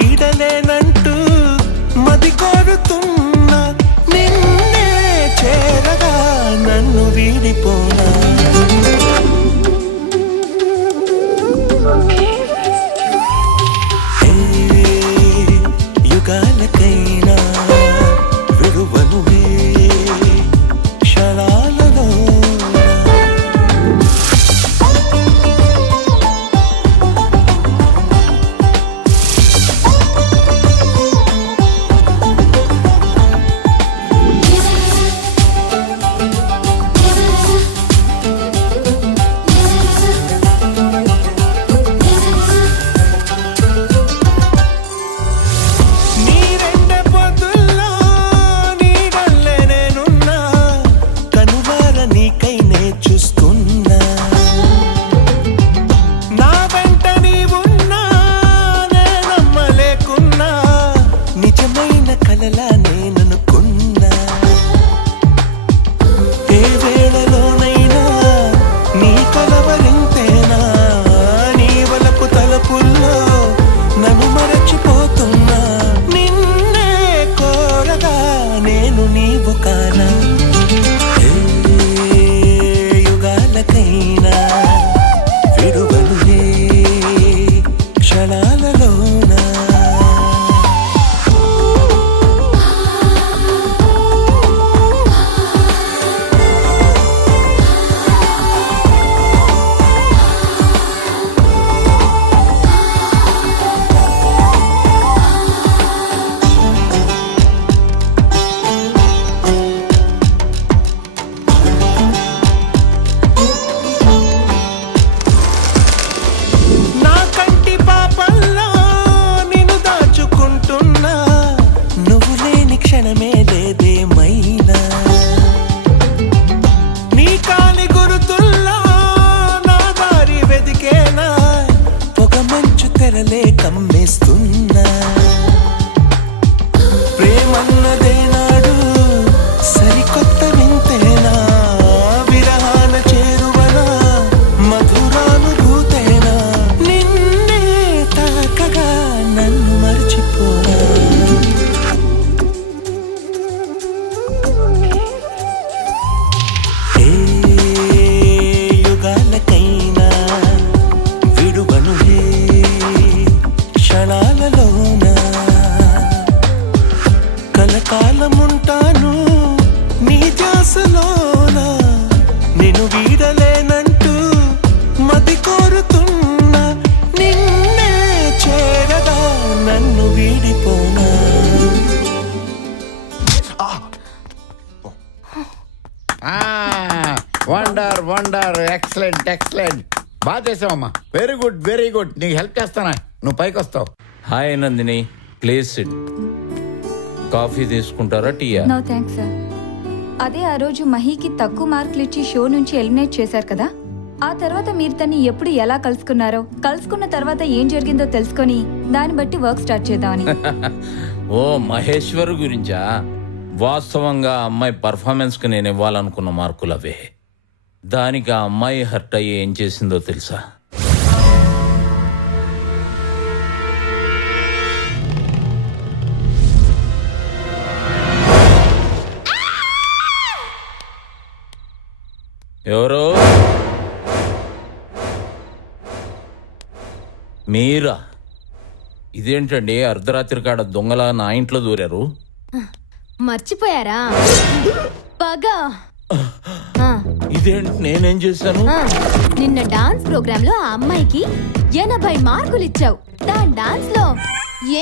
వీడలేనంటూ మది కోరుతున్నా నిన్నే చేరగా నన్ను వీడిపోనా యుగాలకైనా విడువనువే క్షణాలలో కలకాలముంటాను నీ ధ్యాసలోనా నిన్ను వీడలేనంటూ మది కోరుతున్నా నిన్నే చేరగా నన్ను వీడిపోనా వండర్ వండర్ ఎక్సలెంట్ ఎక్సలెంట్ బాగా చేసావమ్మా వెరీ గుడ్ వెరీ గుడ్ నీకు హెల్ప్ చేస్తానా నువ్వు పైకి వస్తావు hi Nandini please SIT coffee తీసుకుంటారా టీయా నో థ్యాంక్స్ సార్ అదే ఆ రోజు మహీకి తక్కువ మార్కులు ఇచ్చి షో నుంచి ఎలిమినేట్ చేశారు కదా ఆ తర్వాత మీరు తన్ని ఎప్పుడు ఎలా కలుసుకున్నారో కలుసుకున్న తర్వాత ఏం జరిగిందో తెలుసుకొని దాన్ని బట్టి వర్క్ స్టార్ట్ చేద్దామని ఓ మహేశ్వర్ గురించా వాస్తవంగా అమ్మాయి పర్ఫార్మెన్స్ కి నేను ఇవ్వాలనుకున్న మార్కులు అవే దానికి ఆ అమ్మాయి హర్ట్ అయ్యి ఏం చేసిందో తెలుసా ఎవరో మీరా ఇదేంటండి అర్ధరాత్రి కాడ దొంగలా నా ఇంట్లో దూరారు మర్చిపోయారా పగ ఇదేంటి నేనేం చేశాను నిన్న డాన్స్ ప్రోగ్రామ్ లో ఆ అమ్మాయికి 80 మార్కులు ఇచ్చావు దాని డాన్స్ లో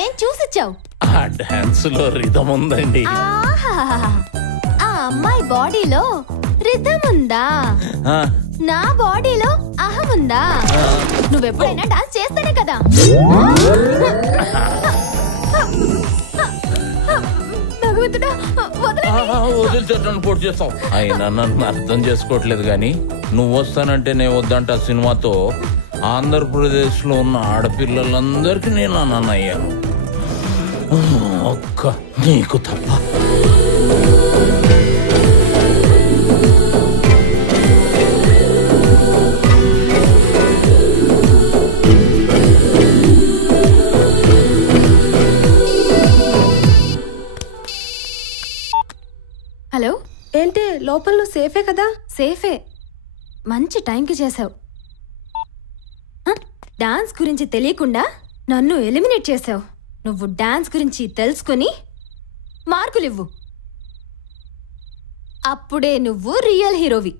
ఏం చూసిచ్చావు ఆ డాన్స్ లో రిథం ఉందండి ఆ అమ్మాయి బాడీలో రిథం ఉందా నా బాడీలో అహం ఉందా నువ్వెప్పుడైనా డాన్స్ చేస్తేనే కదా వదిలిచేటను పోటీ చేస్తావు అయినా నన్ను అర్థం చేసుకోవట్లేదు గాని నువ్వు వస్తానంటే నేను వద్దంట సినిమాతో ఆంధ్రప్రదేశ్ లో ఉన్న ఆడపిల్లలందరికీ నేను అన్నయ్యాను ఒక్క నీకు తప్ప లోపల సేఫే కదా? సేఫే. మంచి టైంకి చేసావు. డాన్స్ గురించి తెలియకుండా నన్ను ఎలిమినేట్ చేసావు. నువ్వు డాన్స్ గురించి తెలుసుకుని మార్కులివ్వు. అప్పుడే నువ్వు రియల్ హీరోవి.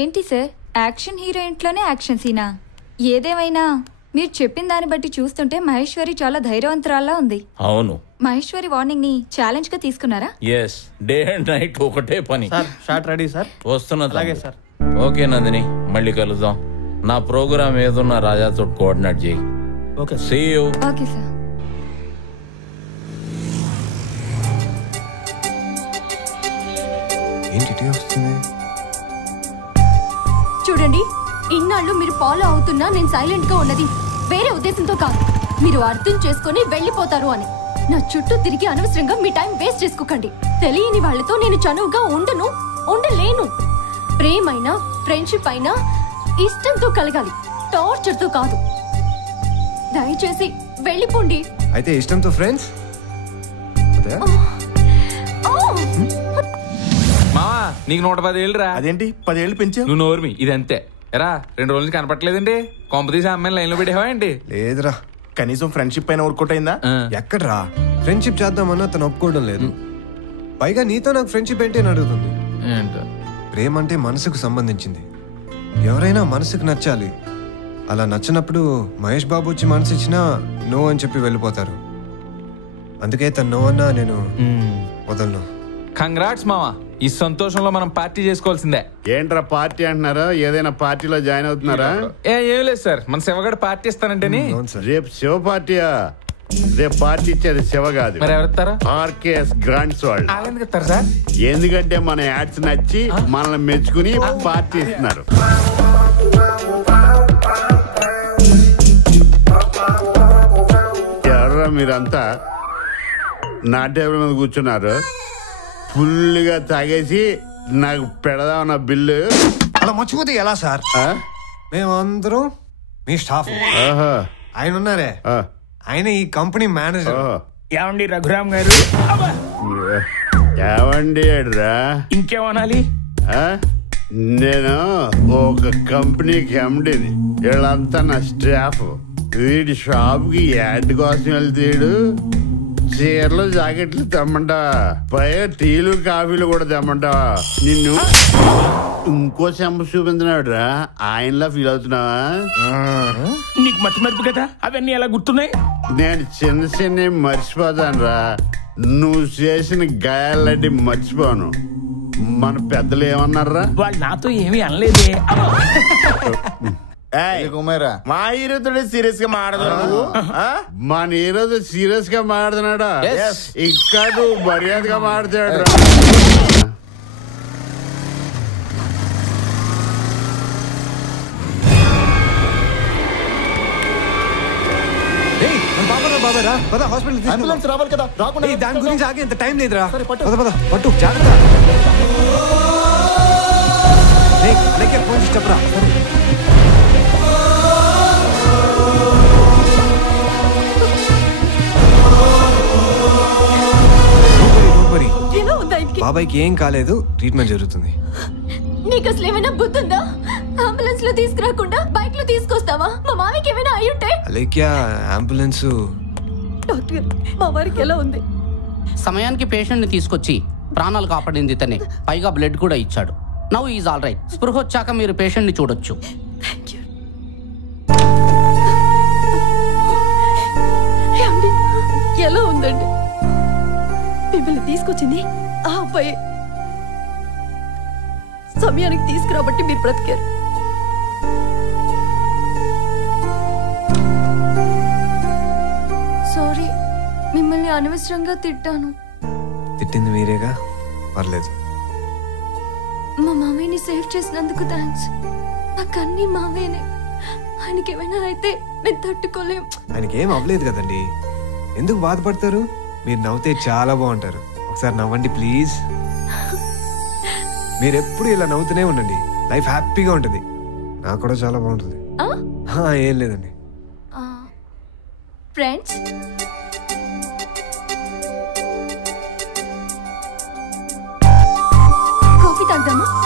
ఏంటి సార్, యాక్షన్ హీరోయిన్లోనే యాక్షన్ సీనా? ఏదేమైనా మీరు చెప్పిన దాన్ని బట్టి చూస్తుంటే మహేశ్వరి చాలా ధైర్యవంతురాల్లా ఉంది. అవును. మహేశ్వరి వార్నింగ్ ని ఛాలెంజ్ గా తీసుకున్నారా? ఎస్, డే అండ్ నైట్ ఒకటే పని. Short ready sir. వస్తున్నా. అలాగే సార్. ఓకే నందిని, మళ్ళీ కలుద్దాం. నా ప్రోగ్రామ్ ఏదున్నా రాజాతో కోఆర్డినేట్ చేయి. Okay. See you. Okay sir. చూడండి, ఇన్నాళ్ళు మీరు ఫాలో అవుతున్నా నేను సైలెంట్ గా ఉన్నది వేరే ఉద్దేశంతో కాదు. మీరు అర్థం చేసుకుని వెళ్ళిపోతారు అని. నా చుట్టూ తిరిగి అనవసరంగా మీ టైం వేస్ట్ చేసుకోకండి. తెలియని వాళ్ళతో నేను చనువుగా ఉండలేను. ప్రేమైనా ఫ్రెండ్షిప్ అయినా ఇష్టంతో కలగాలి, టార్చర్ తో కాదు. దయచేసి వెళ్ళిపోండి. అయితే ఇష్టంతో ఫ్రెండ్స్. మావా, నీకు 110 ఏళ్ళు రా. అదేంటి 10 ఏళ్ళు పెంచావు? నువ్వు నోర్మి, ఇదంతే. ఎరా 2 రోజులు కనపట్లేదండి. కొంపతీసి అమ్మాయిని లైన్ లో పెట్టావా ఏంటి? లేదురా, కనీసం ఫ్రెండ్షిప్ పైన వర్కౌట్ అయిందా? ఎక్కడ్రా ఫ్రెండ్షిప్ చేద్దామన్నా తను ఒప్పుకోవడం లేదు. పైగా నీతో నాకు ఫ్రెండ్షిప్ ఏంటి అని అడుగుతుంది. ప్రేమ అంటే మనసుకు సంబంధించింది. ఎవరైనా మనసుకు నచ్చాలి. అలా నచ్చినప్పుడు మహేష్ బాబు వచ్చి మనసు ఇచ్చినా నో అని చెప్పి వెళ్ళిపోతారు. అందుకే తను నో అన్నా నేను వదలను. కంగ్రాట్స్ మావా, ఈ సంతోషంలో మనం పార్టీ చేసుకోవాల్సిందే. ఏంట్రా పార్టీ అంటున్నారా? ఏదైనా పార్టీలో జాయిన్ అవుతున్నారా? ఏం లేదు సార్, మన శివగడ పార్టీ ఇస్తానంటేని. రేపు శివ పార్టీయా? రేపు పార్టీ ఇచ్చేది శివ కాదు, మరి ఎవరిస్తారా? ఆర్కేఎస్ గ్రాండ్స్ వాళ్ళు. ఎందుకు ఇస్తారు సార్? ఎందుకంటే మన యాడ్స్ నచ్చి మనల్ని మెచ్చుకుని పార్టీ ఇస్తున్నారు. ఎవరా మీరంతా నా టేబుల్ మీద కూర్చున్నారు? ఫుల్గా తాగేసి నాకు పెడదామన్న బిల్లు. అలా మర్చిపోతే ఎలా సార్? మేమందరం మీ స్టాఫ్. ఆయన ఉన్నారే, ఆయన ఈ కంపెనీ మేనేజర్. ఏమండి రఘురామ్ గారు? ఏమండి రా, ఇంకేమనాలి? నేను ఒక కంపెనీకి ఎండిని, వీళ్ళంతా నా స్టాఫ్. వీడి షాప్ కి యాడ్ కోసం వెళ్తాడు. చీరలు జాకెట్లు తెమ్మంటా, పైగా టీలు కాఫీలు కూడా తెమ్మంటా. నిన్ను ఇంకో చెంప చూపించినాడు రా, ఆయనలా ఫీల్ అవుతున్నావా? నీకు మతి మరుపు కదా, అవన్నీ ఎలా గుర్తున్నాయి? నేను చిన్న చిన్న మర్చిపోతాను రా, నువ్వు చేసిన గాయాలంటే మర్చిపోను. మన పెద్దలు ఏమన్నారా? వాళ్ళు నాతో ఏమీ అనలేదే. మా హీరోతో సీరియస్ గా మాట్లాడు. మన హీరోతో సీరియస్ గా మాట్లాడుతున్నాడా? ఇంకా నువ్వు మర్యాదగా మాట్లాడు. రావాలి కదా, దాని గురించి ఆగే ఇంత టైం లేదురా. పట్టు జాగ్రత్త. ఫోన్ చెప్పరా. బాబాయ్కి ఏం కాలేదు, ట్రీట్మెంట్ జరుగుతుంది. నీకు అసలు ఏమైనా బుద్ధి ఉందా? అంబులెన్స్ లో తీసుకురాకుండా బైక్ లో తీసుకొస్తావా? మా మామయ్యకి ఏమైనా అయ్యుంటే? అలేఖ్యా, అంబులెన్స్. డాక్టర్, మా వారికి ఎలా ఉంది? సమయానికి పేషెంట్ ని తీసుకొచ్చి ప్రాణాలు కాపాడింది ఇతనే, పైగా బ్లడ్ కూడా ఇచ్చాడు. Now is all right. స్పృహ వచ్చాక మీరు పేషెంట్ ని చూడొచ్చు. ఎలా ఉందండి? మిమ్మల్ని తీసుకొచ్చింది ఆ అబ్బాయి. సమయానికి తీసుకురాబట్టి మీరు బ్రతికారు. సారీ, మిమ్మల్ని అనవసరంగా తిట్టాను. తిట్టింది మీరేగా, పర్లేదు. మా మామయ్యని సేవ్ చేసినందుకు థ్యాంక్స్. నాకన్నీ మామయ్యనే. ఆయనకి ఏమైనా అయితే నేను తట్టుకోలేం. ఆయనకి ఏం అవ్వలేదు కదండి, ఎందుకు బాధపడతారు? మీరు నవ్వుతే చాలా బాగుంటారు. ఒకసారి నవ్వండి ప్లీజ్. మీరు ఎప్పుడు ఇలా నవ్వుతూనే ఉండండి, లైఫ్ హ్యాపీగా ఉంటుంది. నాకు కూడా చాలా బాగుంటుంది. ఏం లేదండి. ఫ్రెండ్స్, చేద్దామా?